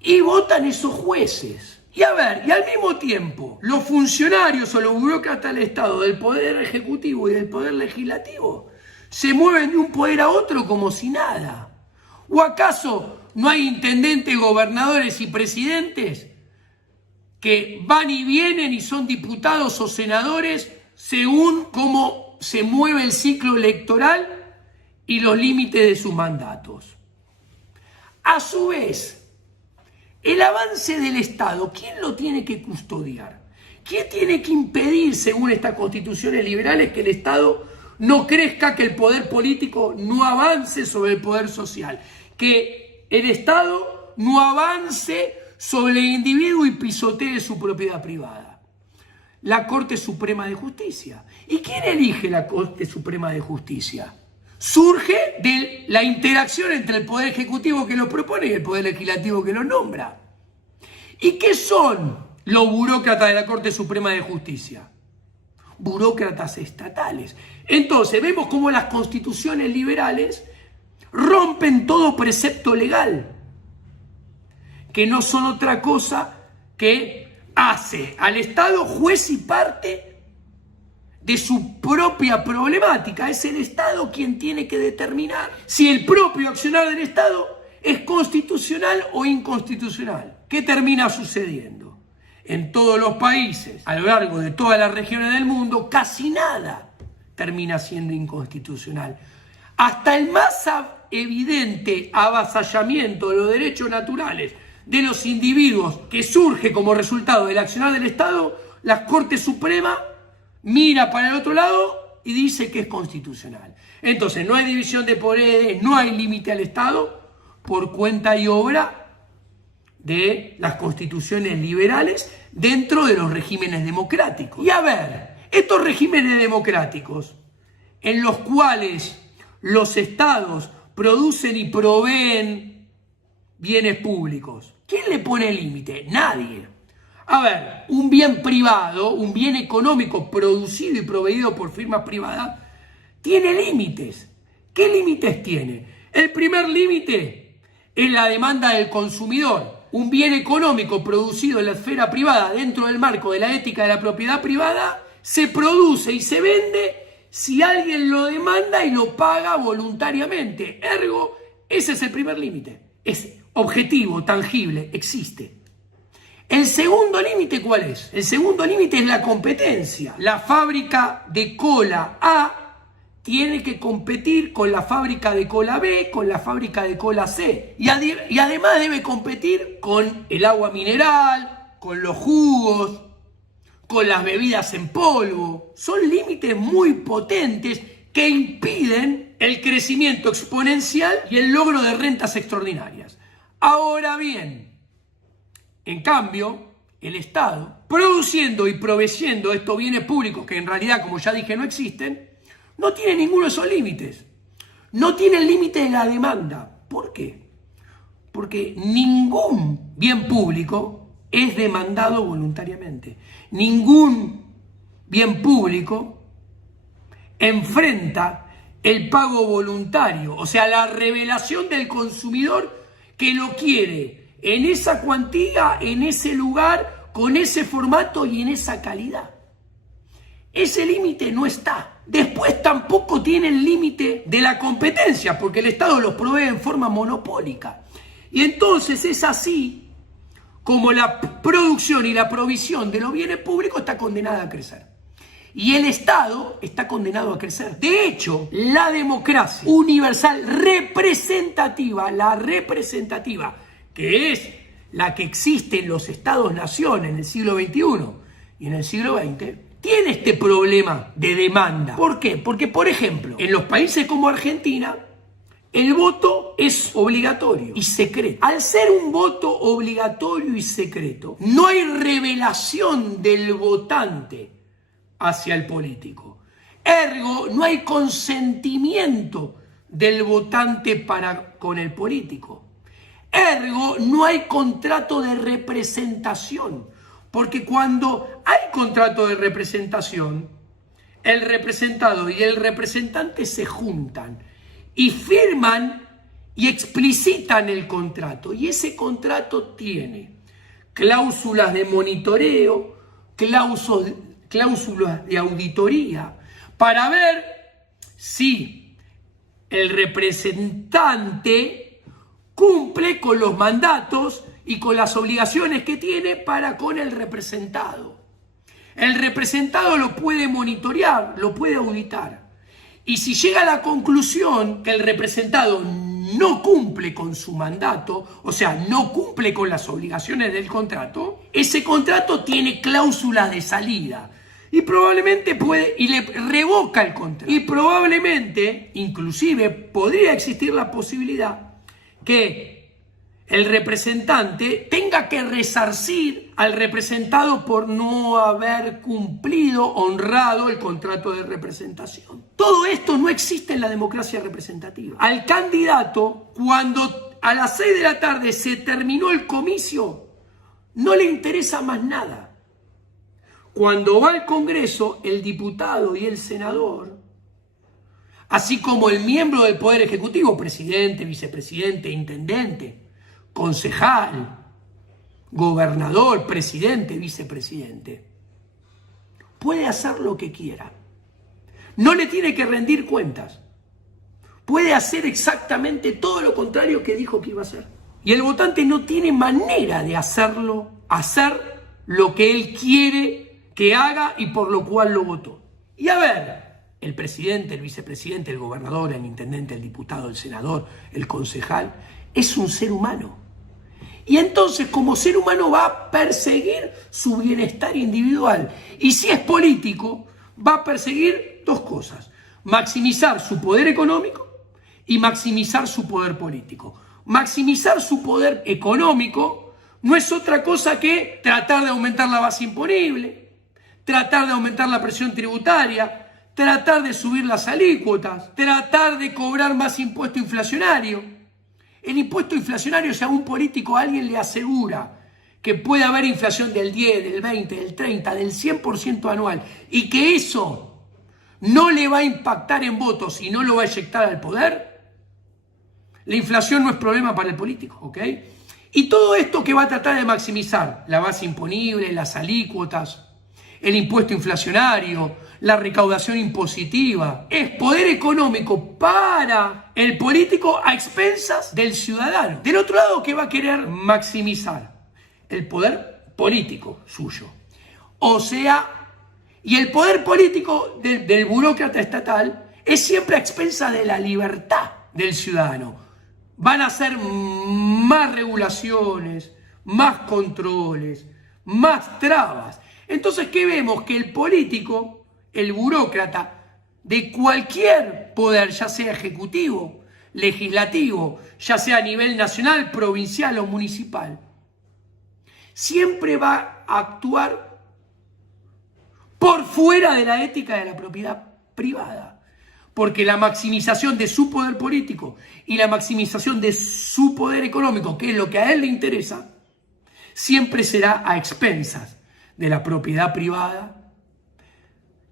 Y votan esos jueces. Y a ver, y al mismo tiempo, los funcionarios o los burócratas del Estado, del Poder Ejecutivo y del Poder Legislativo, se mueven de un poder a otro como si nada. ¿O acaso no hay intendentes, gobernadores y presidentes que van y vienen y son diputados o senadores según cómo se mueve el ciclo electoral y los límites de sus mandatos? A su vez, el avance del Estado, ¿quién lo tiene que custodiar? ¿Quién tiene que impedir, según estas constituciones liberales, que el Estado no crezca, que el poder político no avance sobre el poder social, que el Estado no avance sobre el individuo y pisotee su propiedad privada? La Corte Suprema de Justicia. ¿Y quién elige la Corte Suprema de Justicia? Surge de la interacción entre el Poder Ejecutivo que lo propone y el Poder Legislativo que lo nombra. ¿Y qué son los burócratas de la Corte Suprema de Justicia? Burócratas estatales. Entonces vemos cómo las constituciones liberales rompen todo precepto legal, que no son otra cosa que hace al Estado juez y parte de su propia problemática. Es el Estado quien tiene que determinar si el propio accionar del Estado es constitucional o inconstitucional. ¿Qué termina sucediendo? En todos los países, a lo largo de todas las regiones del mundo, casi nada termina siendo inconstitucional. Hasta el más evidente avasallamiento de los derechos naturales de los individuos que surge como resultado del accionar del Estado, la Corte Suprema mira para el otro lado y dice que es constitucional. Entonces no hay división de poderes, no hay límite al Estado por cuenta y obra de las constituciones liberales dentro de los regímenes democráticos. Y a ver, estos regímenes democráticos en los cuales los estados producen y proveen bienes públicos, ¿quién le pone límite? Nadie. A ver, un bien privado, un bien económico producido y proveído por firmas privadas, tiene límites. ¿Qué límites tiene? El primer límite es la demanda del consumidor. Un bien económico producido en la esfera privada dentro del marco de la ética de la propiedad privada se produce y se vende si alguien lo demanda y lo paga voluntariamente. Ergo, ese es el primer límite. Es objetivo, tangible, existe. El segundo límite, ¿cuál es? El segundo límite es la competencia. La fábrica de cola A tiene que competir con la fábrica de cola B, con la fábrica de cola C. Y además debe competir con el agua mineral, con los jugos, con las bebidas en polvo. Son límites muy potentes que impiden el crecimiento exponencial y el logro de rentas extraordinarias. Ahora bien, en cambio, el Estado, produciendo y proveyendo estos bienes públicos que en realidad, como ya dije, no existen, no tiene ninguno de esos límites. No tiene el límite de la demanda. ¿Por qué? Porque ningún bien público es demandado voluntariamente. Ningún bien público enfrenta el pago voluntario, o sea, la revelación del consumidor que lo quiere en esa cuantía, en ese lugar, con ese formato y en esa calidad. Ese límite no está. Después tampoco insumos tienen límite de la competencia, porque el Estado los provee en forma monopólica. Y entonces es así como la producción y la provisión de los bienes públicos está condenada a crecer. Y el Estado está condenado a crecer. De hecho, la democracia universal representativa, la representativa, que es la que existe en los Estados-nación en el siglo XXI y en el siglo XX, tiene este problema de demanda. ¿Por qué? Porque, por ejemplo, en los países como Argentina, el voto es obligatorio y secreto. Al ser un voto obligatorio y secreto, no hay revelación del votante hacia el político. Ergo, no hay consentimiento del votante para con el político. Ergo, no hay contrato de representación. Porque cuando hay contrato de representación, el representado y el representante se juntan y firman y explicitan el contrato. Y ese contrato tiene cláusulas de monitoreo, cláusulas de auditoría, para ver si el representante cumple con los mandatos y con las obligaciones que tiene para con el representado. El representado lo puede monitorear, lo puede auditar. Y si llega a la conclusión que el representado no cumple con su mandato, o sea, no cumple con las obligaciones del contrato, ese contrato tiene cláusulas de salida. Y probablemente le revoca el contrato. Y probablemente, inclusive, podría existir la posibilidad que el representante tenga que resarcir al representado por no haber cumplido, honrado el contrato de representación. Todo esto no existe en la democracia representativa. Al candidato, cuando a las 6 de la tarde se terminó el comicio, no le interesa más nada. Cuando va al Congreso, el diputado y el senador, así como el miembro del Poder Ejecutivo, presidente, vicepresidente, intendente, concejal, gobernador, presidente, vicepresidente, puede hacer lo que quiera. No le tiene que rendir cuentas. Puede hacer exactamente todo lo contrario que dijo que iba a hacer. Y el votante no tiene manera de hacerlo, hacer lo que él quiere que haga y por lo cual lo votó. Y a ver, el presidente, el vicepresidente, el gobernador, el intendente, el diputado, el senador, el concejal, es un ser humano. Y entonces, como ser humano, va a perseguir su bienestar individual. Y si es político, va a perseguir dos cosas: maximizar su poder económico y maximizar su poder político. Maximizar su poder económico no es otra cosa que tratar de aumentar la base imponible, tratar de aumentar la presión tributaria, tratar de subir las alícuotas, tratar de cobrar más impuesto inflacionario. El impuesto inflacionario, si a un político alguien le asegura que puede haber inflación del 10, del 20, del 30, del 100% anual y que eso no le va a impactar en votos y no lo va a inyectar al poder, la inflación no es problema para el político, ¿ok? Y todo esto que va a tratar de maximizar la base imponible, las alícuotas, el impuesto inflacionario, la recaudación impositiva, es poder económico para el político a expensas del ciudadano. Del otro lado, ¿qué va a querer maximizar? El poder político suyo. O sea, y el poder político del burócrata estatal es siempre a expensas de la libertad del ciudadano. Van a hacer más regulaciones, más controles, más trabas. Entonces, ¿qué vemos? Que el político, el burócrata de cualquier poder, ya sea ejecutivo, legislativo, ya sea a nivel nacional, provincial o municipal, siempre va a actuar por fuera de la ética de la propiedad privada. Porque la maximización de su poder político y la maximización de su poder económico, que es lo que a él le interesa, siempre será a expensas de la propiedad privada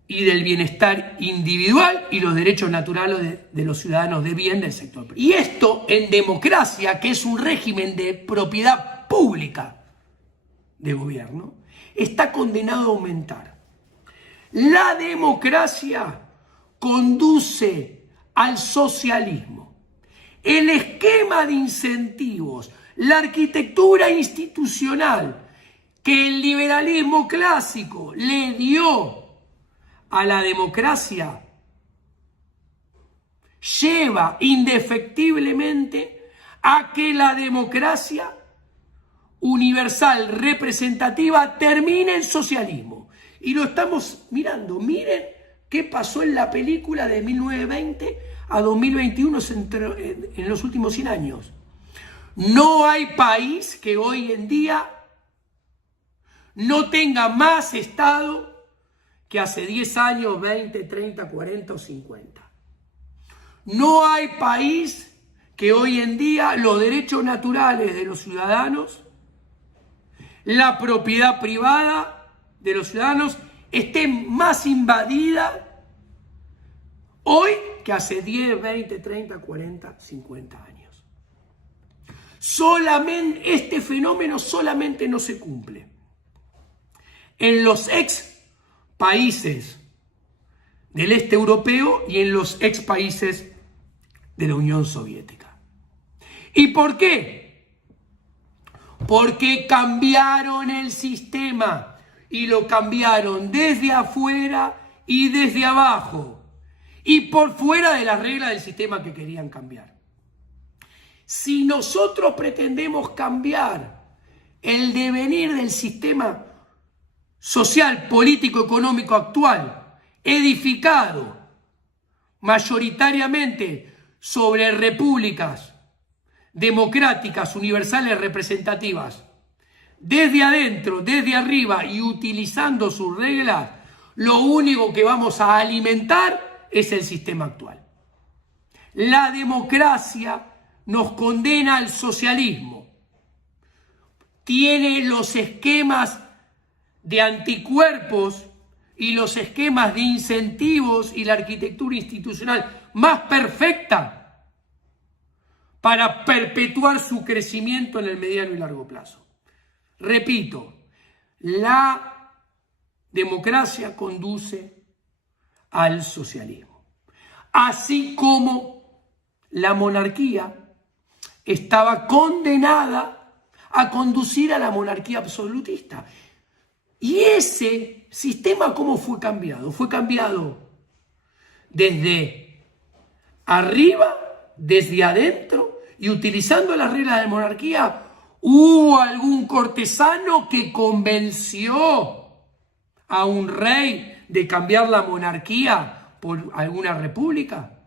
y del bienestar individual y los derechos naturales de los ciudadanos de bien del sector privado. Y esto en democracia, que es un régimen de propiedad pública de gobierno, está condenado a aumentar. La democracia conduce al socialismo. El esquema de incentivos, la arquitectura institucional que el liberalismo clásico le dio a la democracia lleva indefectiblemente a que la democracia universal representativa termine en socialismo. Y lo estamos mirando. Miren qué pasó en la película de 1920 a 2021 en los últimos 100 años. No hay país que hoy en día no tenga más Estado que hace 10 años, 20, 30, 40 o 50. No hay país que hoy en día los derechos naturales de los ciudadanos, la propiedad privada de los ciudadanos esté más invadida hoy que hace 10, 20, 30, 40, 50 años. Solamente este fenómeno solamente no se cumple en los ex países del este europeo y en los ex países de la Unión Soviética. ¿Y por qué? Porque cambiaron el sistema y lo cambiaron desde afuera y desde abajo y por fuera de las reglas del sistema que querían cambiar. Si nosotros pretendemos cambiar el devenir del sistema social, político, económico actual, edificado mayoritariamente sobre repúblicas democráticas, universales, representativas, desde adentro, desde arriba y utilizando sus reglas, lo único que vamos a alimentar es el sistema actual. La democracia nos condena al socialismo. Tiene los esquemas de anticuerpos y los esquemas de incentivos y la arquitectura institucional más perfecta para perpetuar su crecimiento en el mediano y largo plazo. Repito, la democracia conduce al socialismo, así como la monarquía estaba condenada a conducir a la monarquía absolutista. Y ese sistema, ¿cómo fue cambiado? Fue cambiado desde arriba, desde adentro, y utilizando las reglas de monarquía, hubo algún cortesano que convenció a un rey de cambiar la monarquía por alguna república.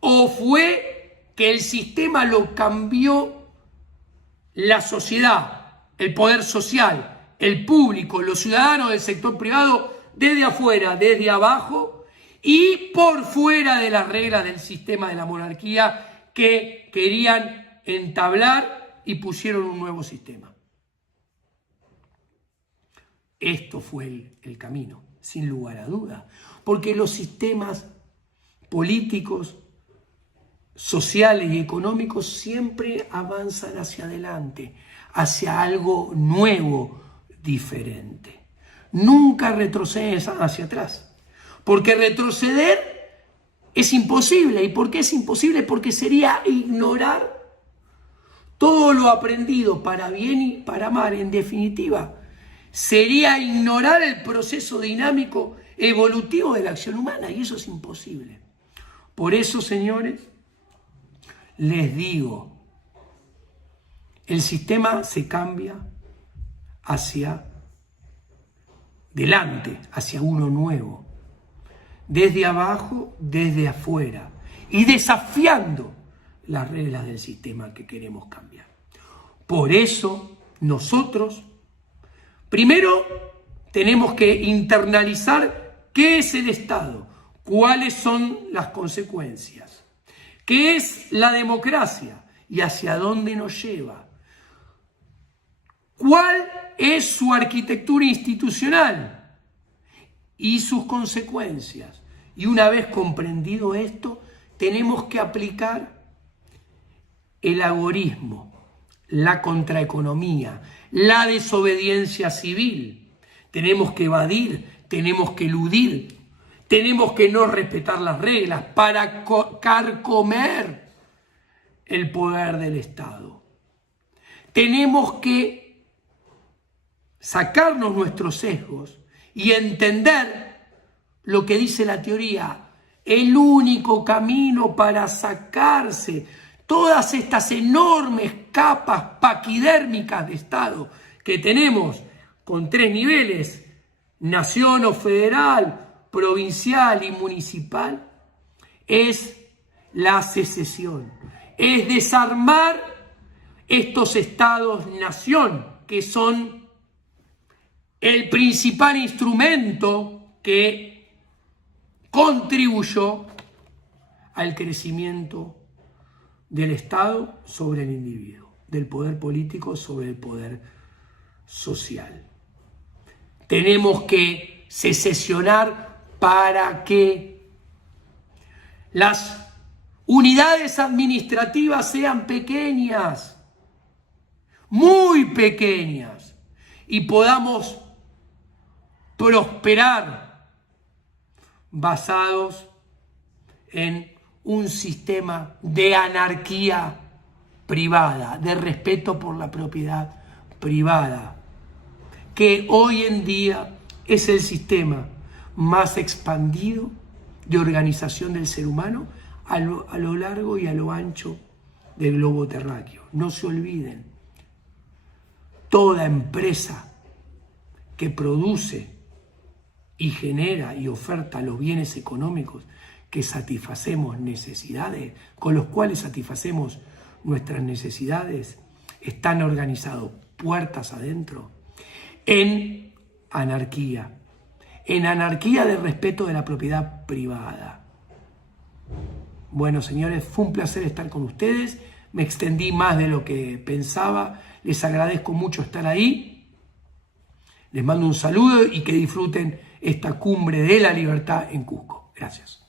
¿O fue que el sistema lo cambió la sociedad, el poder social, el público, los ciudadanos del sector privado, desde afuera, desde abajo y por fuera de las reglas del sistema de la monarquía que querían entablar y pusieron un nuevo sistema? Esto fue el camino, sin lugar a duda, porque los sistemas políticos, sociales y económicos siempre avanzan hacia adelante, hacia algo nuevo, diferente. Nunca retroceden hacia atrás, porque retroceder es imposible. ¿Y por qué es imposible? Porque sería ignorar todo lo aprendido para bien y para mal. En definitiva, sería ignorar el proceso dinámico evolutivo de la acción humana, y eso es imposible. Por eso, señores, les digo, el sistema se cambia hacia delante, hacia uno nuevo, desde abajo, desde afuera, y desafiando las reglas del sistema que queremos cambiar. Por eso nosotros primero tenemos que internalizar qué es el Estado, cuáles son las consecuencias, qué es la democracia y hacia dónde nos lleva, cuál es su arquitectura institucional y sus consecuencias. Y una vez comprendido esto, tenemos que aplicar el agorismo, la contraeconomía, la desobediencia civil. Tenemos que evadir, tenemos que eludir, Tenemos que no respetar las reglas para carcomer el poder del Estado. Tenemos que sacarnos nuestros sesgos y entender lo que dice la teoría. El único camino para sacarse todas estas enormes capas paquidérmicas de Estado que tenemos con 3 niveles, nación o federal, provincial y municipal, es la secesión, es desarmar estos estados-nación que son el principal instrumento que contribuyó al crecimiento del Estado sobre el individuo, del poder político sobre el poder social. Tenemos que secesionar para que las unidades administrativas sean pequeñas, muy pequeñas, y podamos prosperar basados en un sistema de anarquía privada, de respeto por la propiedad privada, que hoy en día es el sistema más expandido de organización del ser humano a lo largo y a lo ancho del globo terráqueo. No se olviden, toda empresa que produce y genera y oferta los bienes económicos que satisfacemos necesidades, con los cuales satisfacemos nuestras necesidades, están organizados puertas adentro en anarquía de respeto de la propiedad privada. Bueno, señores, fue un placer estar con ustedes, me extendí más de lo que pensaba, les agradezco mucho estar ahí, les mando un saludo y que disfruten esta cumbre de la libertad en Cusco. Gracias.